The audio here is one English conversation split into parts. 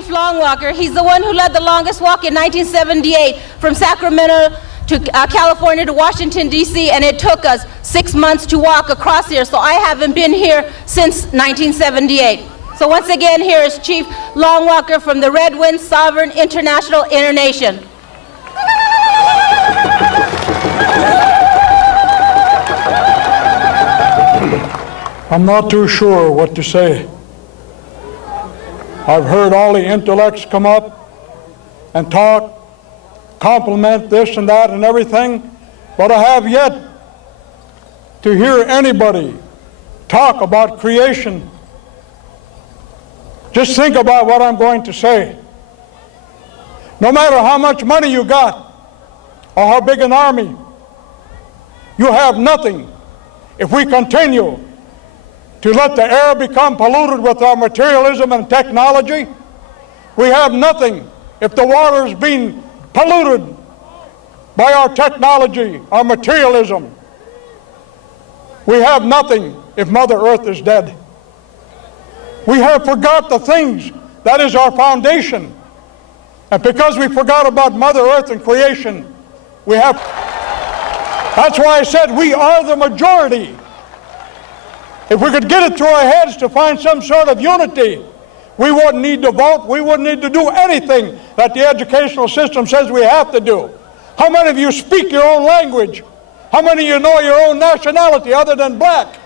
Chief Long Walker. He's the one who led the longest walk in 1978 from Sacramento to California to Washington, D.C., and it took us 6 months to walk across here, so I haven't been here since 1978. So once again, here is Chief Long Walker from the Red Wind Sovereign International Internation. I'm not too sure what to say. I've heard all the intellects come up and talk, compliment this and that and everything, but I have yet to hear anybody talk about creation. Just think about what I'm going to say. No matter how much money you got or how big an army, you have nothing if we continue to let the air become polluted with our materialism and technology. We have nothing if the water is being polluted by our technology, our materialism. We have nothing if Mother Earth is dead. We have forgot the things that is our foundation. And because we forgot about Mother Earth and creation, we have... That's why I said we are the majority. If we could get it through our heads to find some sort of unity, we wouldn't need to vote, we wouldn't need to do anything that the educational system says we have to do. How many of you speak your own language? How many of you know your own nationality other than black?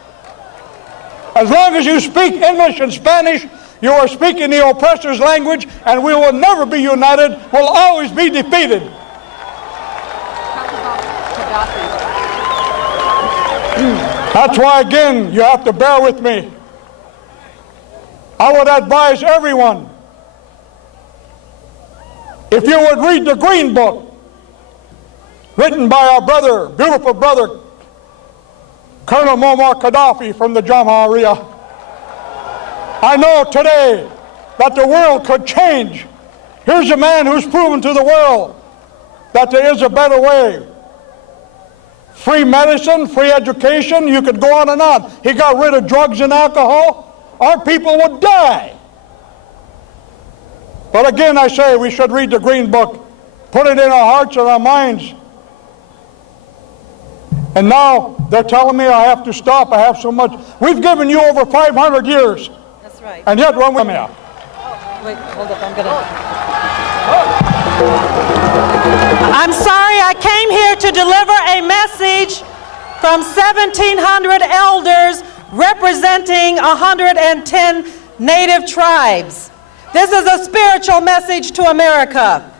As long as you speak English and Spanish, you are speaking the oppressor's language, and we will never be united, we'll always be defeated. That's why, again, you have to bear with me. I would advise everyone, if you would read the Green Book, written by our brother, beautiful brother, Colonel Muammar Gaddafi from the Jamahiriya. I know today that the world could change. Here's a man who's proven to the world that there is a better way. Free medicine, free education, you could go on and on. He got rid of drugs and alcohol. Our people would die. But again, I say we should read the Green Book, put it in our hearts and our minds. And now they're telling me I have to stop. I have so much. We've given you over 500 years. That's right. And yet when we come here. Wait, hold up, I'm sorry, I came here to deliver a message from 1,700 elders representing 110 native tribes. This is a spiritual message to America.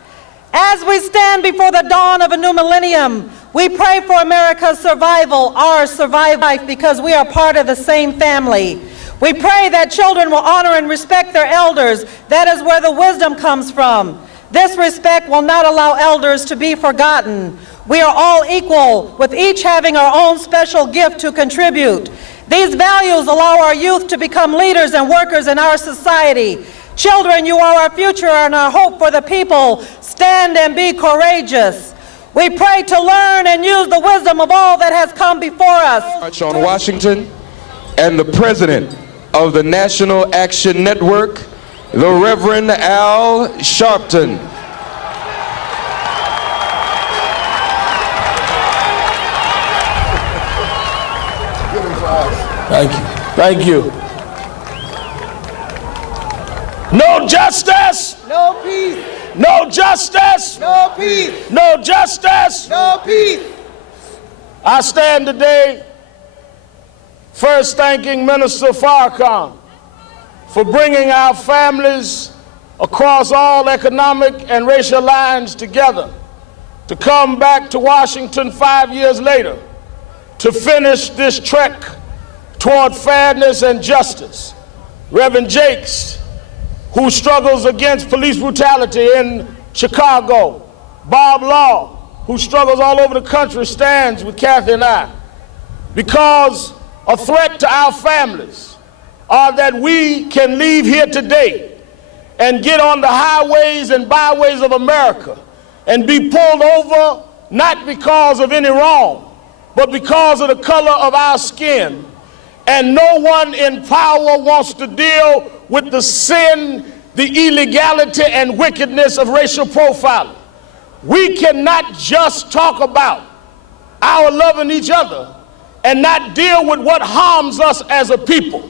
As we stand before the dawn of a new millennium, we pray for America's survival, our survival, because we are part of the same family. We pray that children will honor and respect their elders. That is where the wisdom comes from. This respect will not allow elders to be forgotten. We are all equal, with each having our own special gift to contribute. These values allow our youth to become leaders and workers in our society. Children, you are our future and our hope for the people. Stand and be courageous. We pray to learn and use the wisdom of all that has come before us. March on Washington, and the president of the National Action Network, the Reverend Sharpton. Thank you. Thank you. No justice. No peace. No justice. No peace. No justice. No peace. I stand today first thanking Minister Farrakhan for bringing our families across all economic and racial lines together to come back to Washington 5 years later to finish this trek toward fairness and justice. Reverend Jakes, who struggles against police brutality in Chicago. Bob Law, who struggles all over the country, stands with Kathy and I, because a threat to our families are that we can leave here today and get on the highways and byways of America and be pulled over not because of any wrong, but because of the color of our skin. And no one in power wants to deal with the sin the illegality and wickedness of racial profiling. We cannot just talk about our loving each other and not deal with what harms us as a people.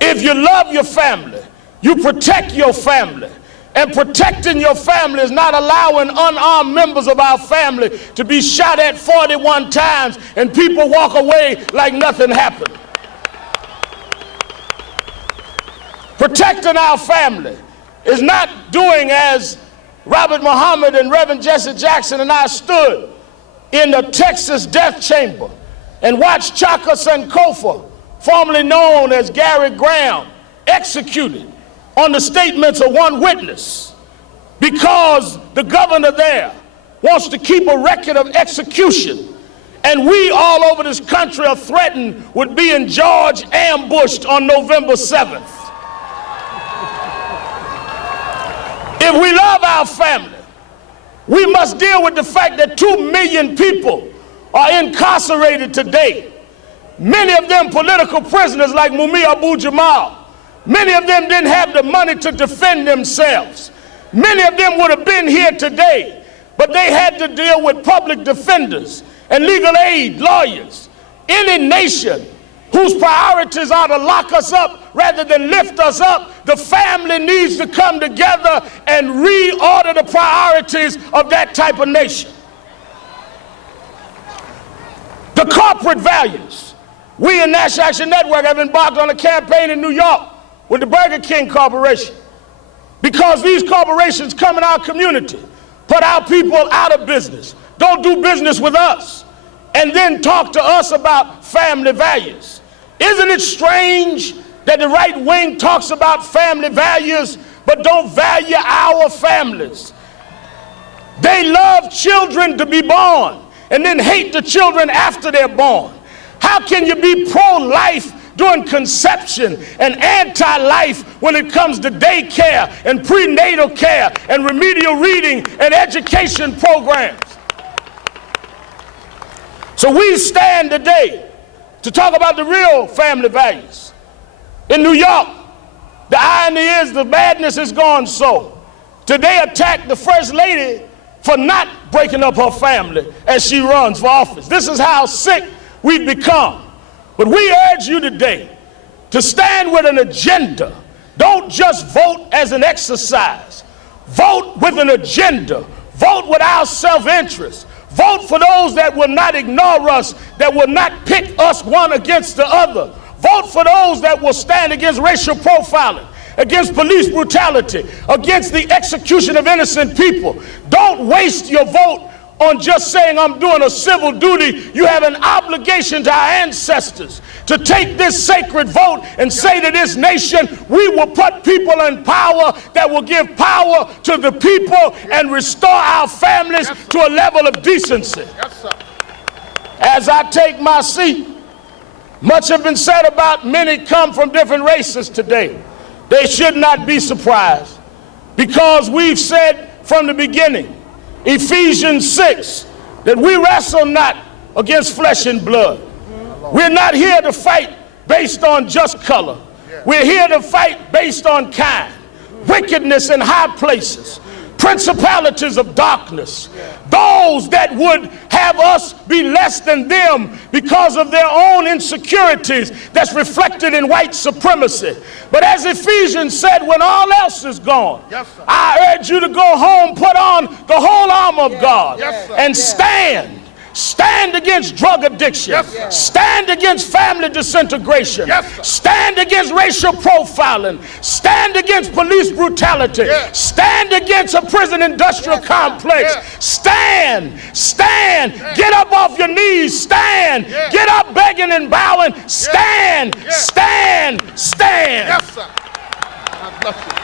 If you love your family, you protect your family. And protecting your family is not allowing unarmed members of our family to be shot at 41 times and people walk away like nothing happened. Protecting our family is not doing as Robert Muhammad and Reverend Jesse Jackson and I stood in the Texas death chamber and watched Chaka Sankofa, formerly known as Gary Graham, executed on the statements of one witness because the governor there wants to keep a record of execution. And we all over this country are threatened with being George ambushed on November 7th. If we love our family, we must deal with the fact that 2 million people are incarcerated today. Many of them political prisoners like Mumia Abu-Jamal. Many of them didn't have the money to defend themselves. Many of them would have been here today, but they had to deal with public defenders and legal aid lawyers. Any nation whose priorities are to lock us up rather than lift us up, the family needs to come together and reorder the priorities of that type of nation. The corporate values. We in National Action Network have embarked on a campaign in New York with the Burger King Corporation, because these corporations come in our community, put our people out of business, don't do business with us, and then talk to us about family values. Isn't it strange that the right wing talks about family values but don't value our families? They love children to be born and then hate the children after they're born. How can you be pro-life during conception and anti-life when it comes to daycare and prenatal care and remedial reading and education programs? So we stand today to talk about the real family values. In New York, the irony is the madness is gone so. Today attacked the First Lady for not breaking up her family as she runs for office. This is how sick we've become. But we urge you today to stand with an agenda. Don't just vote as an exercise. Vote with an agenda. Vote with our self-interest. Vote for those that will not ignore us, that will not pit us one against the other. Vote for those that will stand against racial profiling, against police brutality, against the execution of innocent people. Don't waste your vote on just saying I'm doing a civil duty. You have an obligation to our ancestors to take this sacred vote and say to this nation, we will put people in power that will give power to the people and restore our families to a level of decency. As I take my seat, much has been said about many come from different races today. They should not be surprised, because we've said from the beginning, Ephesians 6, that we wrestle not against flesh and blood. We're not here to fight based on just color. We're here to fight based on kind, wickedness in high places, principalities of darkness, those that would have us be less than them because of their own insecurities that's reflected in white supremacy. But as Ephesians said, when all else is gone, I urge you to go home, put on the whole armor of God, and stand. Stand against drug addiction. Stand against family disintegration. Stand against racial profiling. Stand against police brutality. Stand against a prison industrial complex. Stand. Stand. Get up off your knees. Stand. Get up begging and bowing. Stand. Stand. Stand. Yes, sir. God bless you.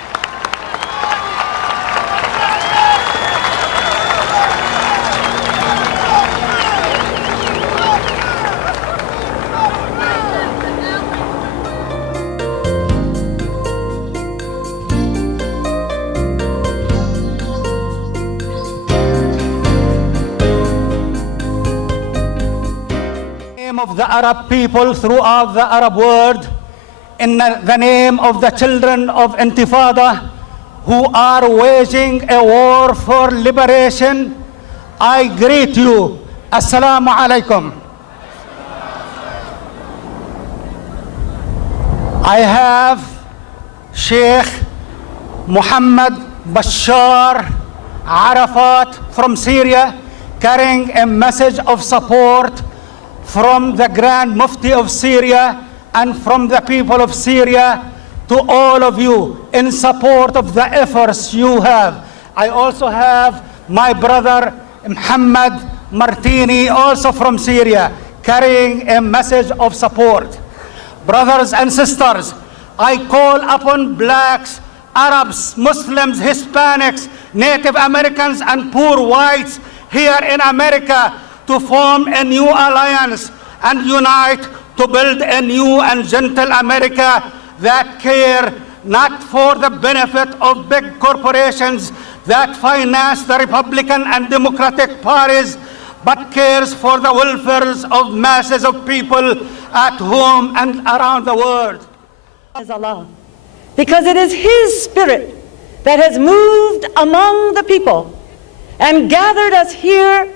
Of the Arab people throughout the Arab world, in the name of the children of Intifada, who are waging a war for liberation, I greet you. Assalamu alaikum. I have Sheikh Muhammad Bashar Arafat from Syria carrying a message of support from the Grand Mufti of Syria and from the people of Syria to all of you in support of the efforts you have. I also have my brother Muhammad Martini, also from Syria, carrying a message of support. Brothers and sisters, I call upon blacks, Arabs, Muslims, Hispanics, Native Americans, and poor whites here in America to form a new alliance and unite to build a new and gentle America that care not for the benefit of big corporations that finance the Republican and Democratic parties, but cares for the welfare of masses of people at home and around the world. Is Allah, because it is His Spirit that has moved among the people and gathered us here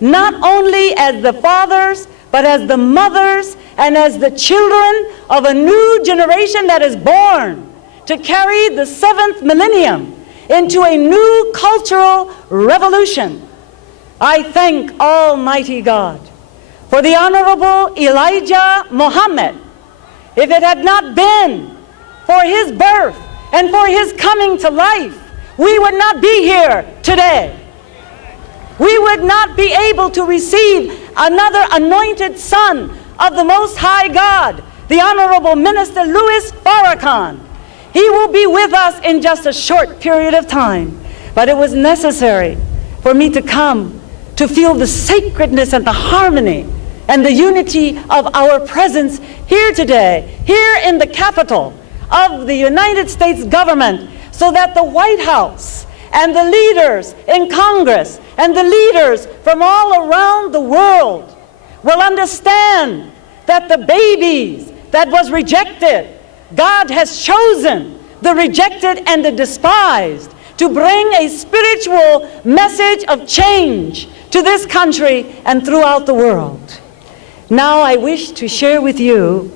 not only as the fathers, but as the mothers and as the children of a new generation that is born to carry the 7th millennium into a new cultural revolution. I thank Almighty God for the Honorable Elijah Muhammad. If it had not been for his birth and for his coming to life, we would not be here today. We would not be able to receive another anointed son of the Most High God, the Honorable Minister Louis Farrakhan. He will be with us in just a short period of time, but it was necessary for me to come to feel the sacredness and the harmony and the unity of our presence here today, here in the capital of the United States government, so that the White House and the leaders in Congress and the leaders from all around the world will understand that the babies that was rejected, God has chosen the rejected and the despised to bring a spiritual message of change to this country and throughout the world. Now I wish to share with you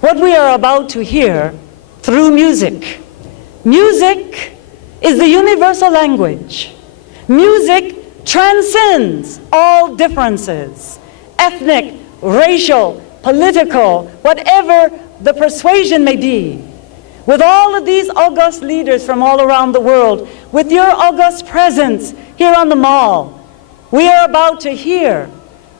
what we are about to hear through music. Music is the universal language. Music transcends all differences, ethnic, racial, political, whatever the persuasion may be. With all of these august leaders from all around the world, with your august presence here on the Mall, we are about to hear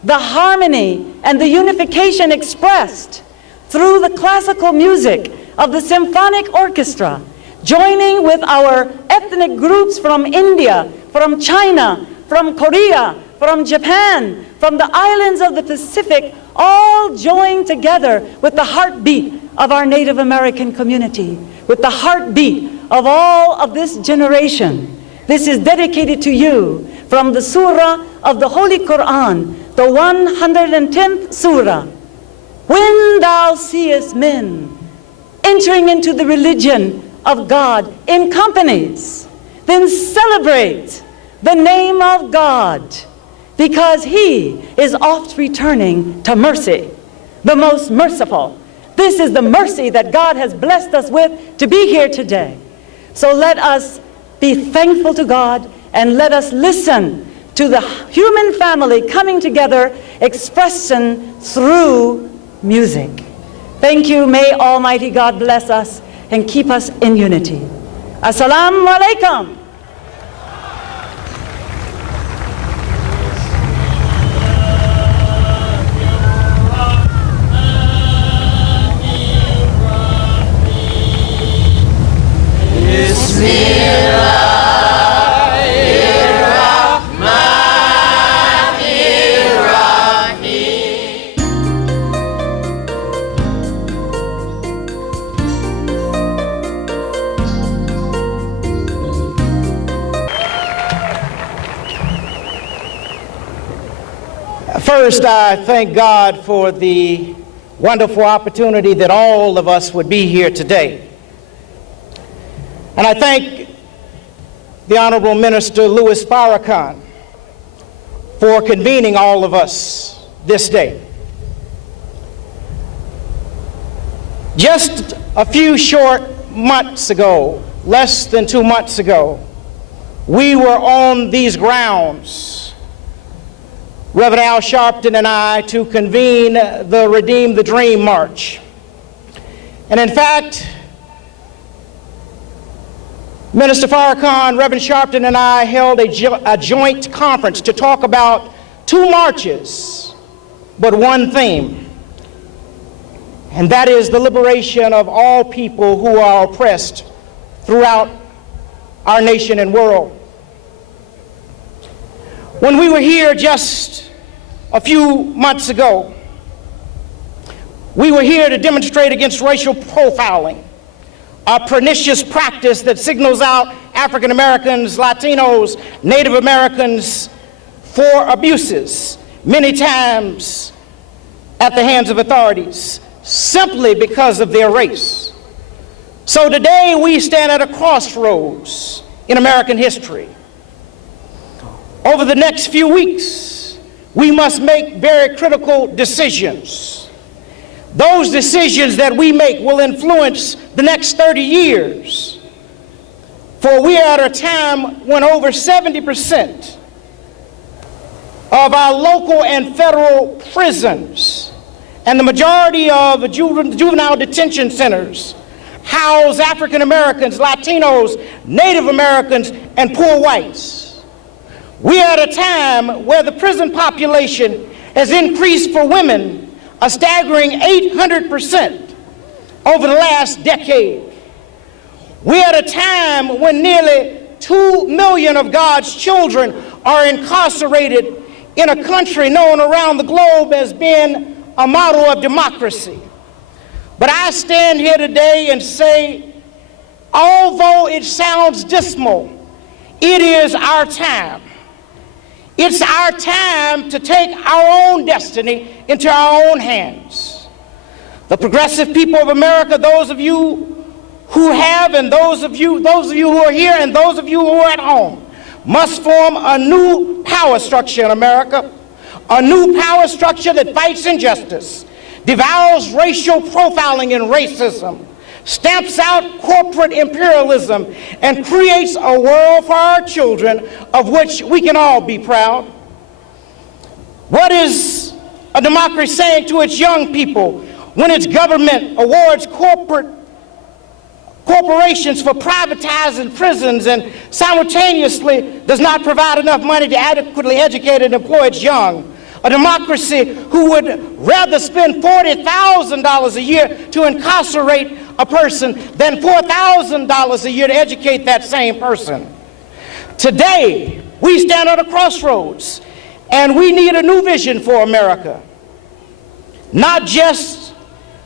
the harmony and the unification expressed through the classical music of the symphonic orchestra, joining with our ethnic groups from India, from China, from Korea, from Japan, from the islands of the Pacific, all joined together with the heartbeat of our Native American community, with the heartbeat of all of this generation. This is dedicated to you from the Surah of the Holy Quran, the 110th Surah. When thou seest men entering into the religion of God in companies, then celebrate the name of God, because He is oft returning to mercy, the most merciful. This is the mercy that God has blessed us with to be here today. So let us be thankful to God and let us listen to the human family coming together, expression through music. Thank you. May Almighty God bless us and keep us in unity. Assalamu alaikum. First, I thank God for the wonderful opportunity that all of us would be here today. And I thank the Honorable Minister Louis Farrakhan for convening all of us this day. Just a few short months ago, less than 2 months ago, we were on these grounds, Reverend Al Sharpton and I, to convene the Redeem the Dream March. And in fact, Minister Farrakhan, Reverend Sharpton, and I held a joint conference to talk about 2 marches, but one theme, and that is the liberation of all people who are oppressed throughout our nation and world. When we were here just a few months ago, we were here to demonstrate against racial profiling, a pernicious practice that signals out African Americans, Latinos, Native Americans for abuses, many times at the hands of authorities, simply because of their race. So today we stand at a crossroads in American history. Over the next few weeks, we must make very critical decisions. Those decisions that we make will influence the next 30 years. For we are at a time when over 70% of our local and federal prisons and the majority of juvenile detention centers house African Americans, Latinos, Native Americans, and poor whites. We are at a time where the prison population has increased for women a staggering 800% over the last decade. We are at a time when nearly 2 million of God's children are incarcerated in a country known around the globe as being a model of democracy. But I stand here today and say, although it sounds dismal, it is our time. It's our time to take our own destiny into our own hands. The progressive people of America, those of you who have, and those of you who are here, and those of you who are at home, must form a new power structure in America, a new power structure that fights injustice, devours racial profiling and racism, stamps out corporate imperialism, and creates a world for our children of which we can all be proud. What is a democracy saying to its young people when its government awards corporations for privatizing prisons and simultaneously does not provide enough money to adequately educate and employ its young? A democracy who would rather spend $40,000 a year to incarcerate a person than $4,000 a year to educate that same person. Today, we stand at a crossroads, and we need a new vision for America. Not just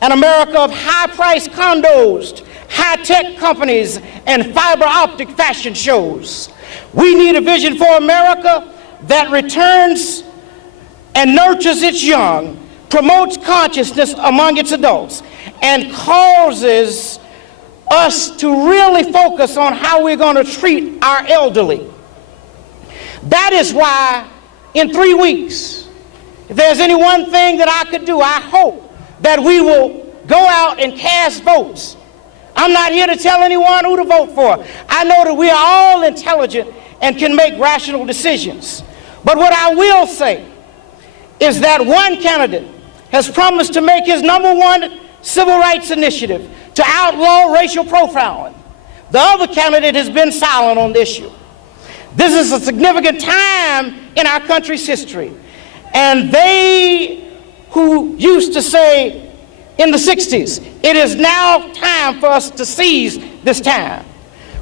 an America of high-priced condos, high-tech companies, and fiber optic fashion shows. We need a vision for America that returns and nurtures its young, promotes consciousness among its adults, and causes us to really focus on how we're going to treat our elderly. That is why in 3 weeks, if there's any one thing that I could do, I hope that we will go out and cast votes. I'm not here to tell anyone who to vote for. I know that we are all intelligent and can make rational decisions. But what I will say is that one candidate has promised to make his #1 civil rights initiative to outlaw racial profiling. The other candidate has been silent on the issue. This is a significant time in our country's history. And they who used to say in the 60s, it is now time for us to seize this time.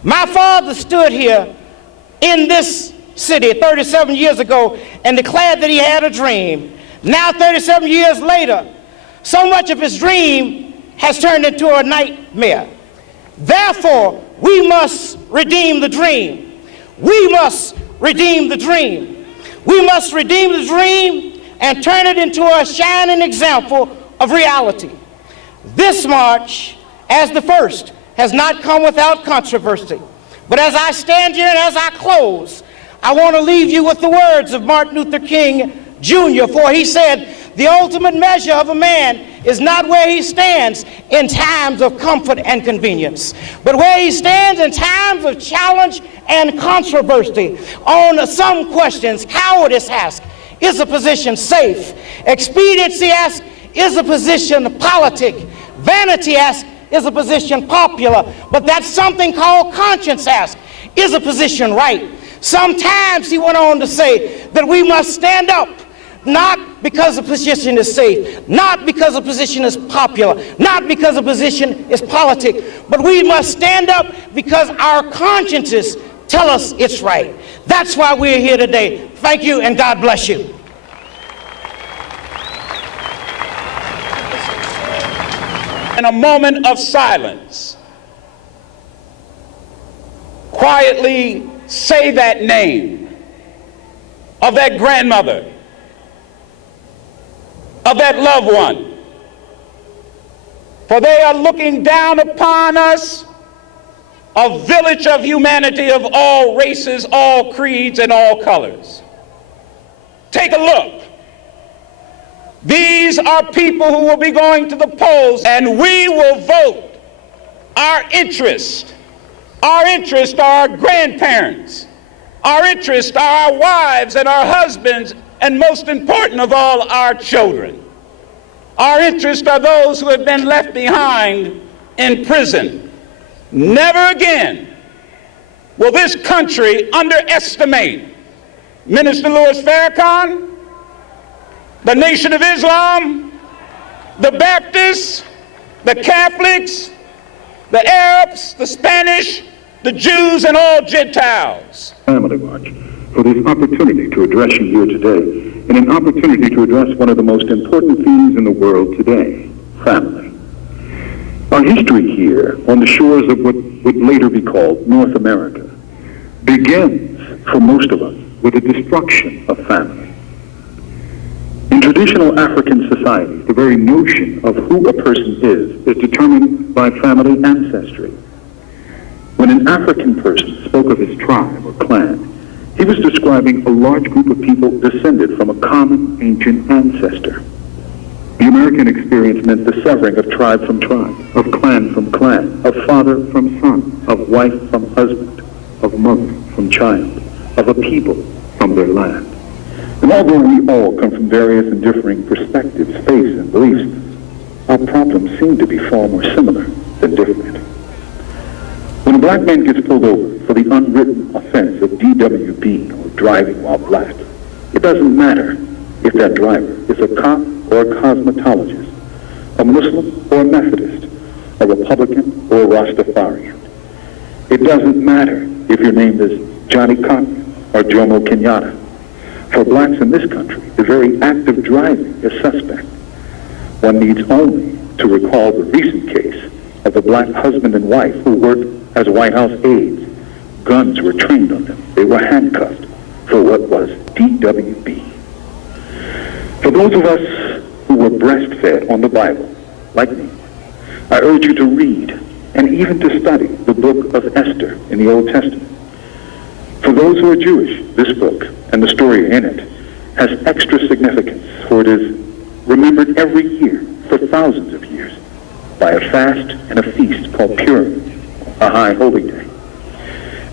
My father stood here in this city 37 years ago and declared that he had a dream. Now 37 years later, so much of his dream has turned into a nightmare. Therefore, we must redeem the dream. We must redeem the dream. We must redeem the dream and turn it into a shining example of reality. This march, as the first, has not come without controversy. But as I stand here and as I close, I want to leave you with the words of Martin Luther King Jr., for he said, "The ultimate measure of a man is not where he stands in times of comfort and convenience, but where he stands in times of challenge and controversy. On some questions, cowardice asks, is a position safe? Expediency asks, is a position politic? Vanity asks, is a position popular? But that something called conscience asks, is a position right?" Sometimes, he went on to say, that we must stand up, not because the position is safe, not because the position is popular, not because the position is politic, but we must stand up because our consciences tell us it's right. That's why we're here today. Thank you, and God bless you. In a moment of silence, quietly say that name of that grandmother, of that loved one, for they are looking down upon us, a village of humanity of all races, all creeds, and all colors. Take a look. These are people who will be going to the polls, and we will vote. Our interest are our grandparents. Our interest are our wives and our husbands, and most important of all, our children. Our interest are those who have been left behind in prison. Never again will this country underestimate Minister Louis Farrakhan, the Nation of Islam, the Baptists, the Catholics, the Arabs, the Spanish, the Jews, and all Gentiles. Family March, for this opportunity to address you here today, and an opportunity to address one of the most important themes in the world today, family. Our history here on the shores of what would later be called North America begins, for most of us, with the destruction of family. In traditional African societies, the very notion of who a person is determined by family ancestry. When an African person spoke of his tribe or clan, he was describing a large group of people descended from a common ancient ancestor. The American experience meant the severing of tribe from tribe, of clan from clan, of father from son, of wife from husband, of mother from child, of a people from their land. And although we all come from various and differing perspectives, faiths, and beliefs, our problems seem to be far more similar than different. When a black man gets pulled over for the unwritten offense of DWB, or driving while black, it doesn't matter if that driver is a cop or a cosmetologist, a Muslim or a Methodist, a Republican or a Rastafarian. It doesn't matter if your name is Johnny Cotton or Jomo Kenyatta. For blacks in this country, the very act of driving is suspect. One needs only to recall the recent case of the black husband and wife who worked as White House aides. Guns were trained on them. They were handcuffed for what was DWB. For those of us who were breastfed on the Bible, like me, I urge you to read and even to study the book of Esther in the Old Testament. For those who are Jewish, this book and the story in it has extra significance, for it is remembered every year for thousands of years by a fast and a feast called Purim, a high holy day.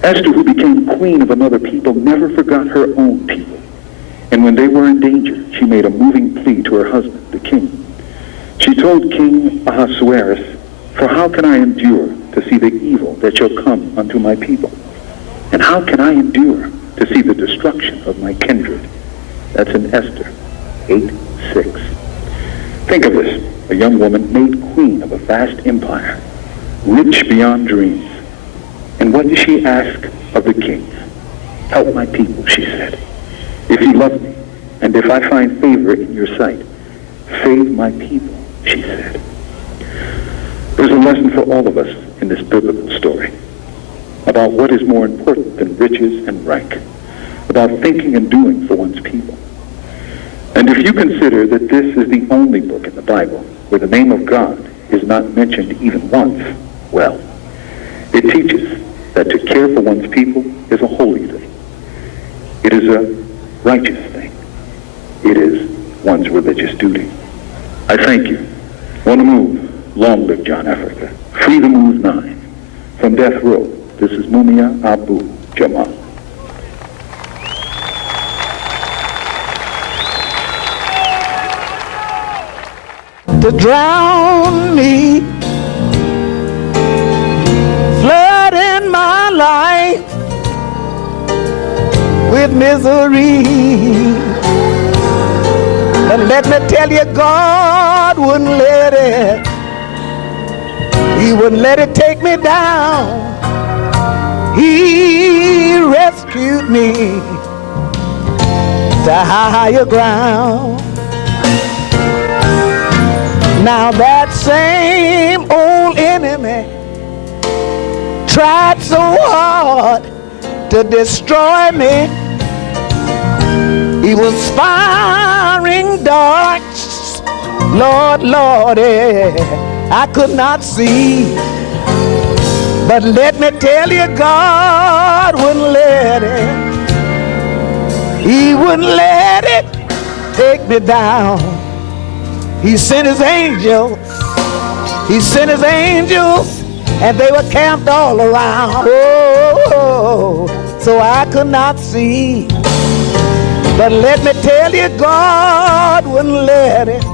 Esther, who became queen of another people, never forgot her own people. And when they were in danger, she made a moving plea to her husband, the king. She told King Ahasuerus, "For how can I endure to see the evil that shall come unto my people? And how can I endure to see the destruction of my kindred?" That's in Esther 8:6. Think of this, a young woman made queen of a vast empire, rich beyond dreams. And what did she ask of the king? "Help my people," she said. "If you love me, and if I find favor in your sight, save my people," she said. There's a lesson for all of us in this biblical story about what is more important than riches and rank, about thinking and doing for one's people. And if you consider that this is the only book in the Bible where the name of God is not mentioned even once, well, it teaches that to care for one's people is a holy thing. It is a righteous thing. It is one's religious duty. I thank you. On the move, long live John Africa. Free the Move 9. From death row, this is Mumia Abu Jamal. To drown me, flood in my life with misery. But let me tell you, God wouldn't let it. He wouldn't let it take me down. He rescued me to higher ground. Now that same old enemy tried so hard to destroy me. He was firing darts, Lord, Lord, I could not see. But let me tell you, God wouldn't let it. He wouldn't let it take me down. He sent his angels. He sent his angels, and they were camped all around. Oh, so I could not see. But let me tell you, God wouldn't let it.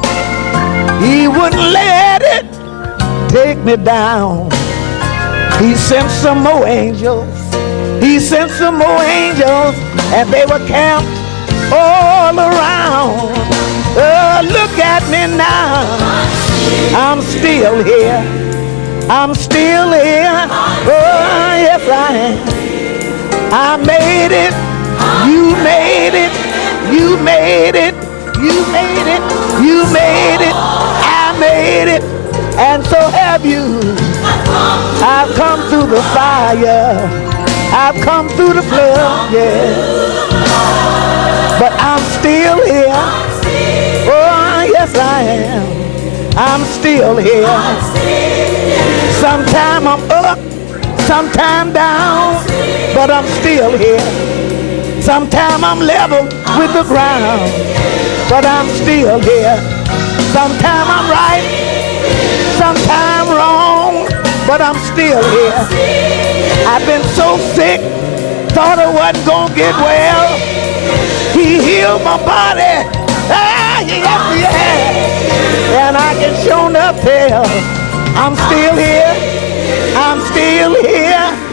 He wouldn't let it take me down. He sent some more angels. He sent some more angels, and they were camped all around. Oh, look at me now. I'm still here. I'm still here. Oh, yes, I am. I made it. You made it. You made it. You made it. You made it. I made it. And so have you. I've come through the fire. I've come through the flood, yeah. But I'm still here. Oh, yes, I am. I'm still here. Sometime I'm up, sometime down, but I'm still here. Sometime I'm level with the ground, but I'm still here. Sometime I'm right, sometime wrong, but I'm still here. I've been so sick, thought I wasn't gonna get well. He healed my body. Yes, yeah. And I can sure enough tell I'm still here. I'm still here.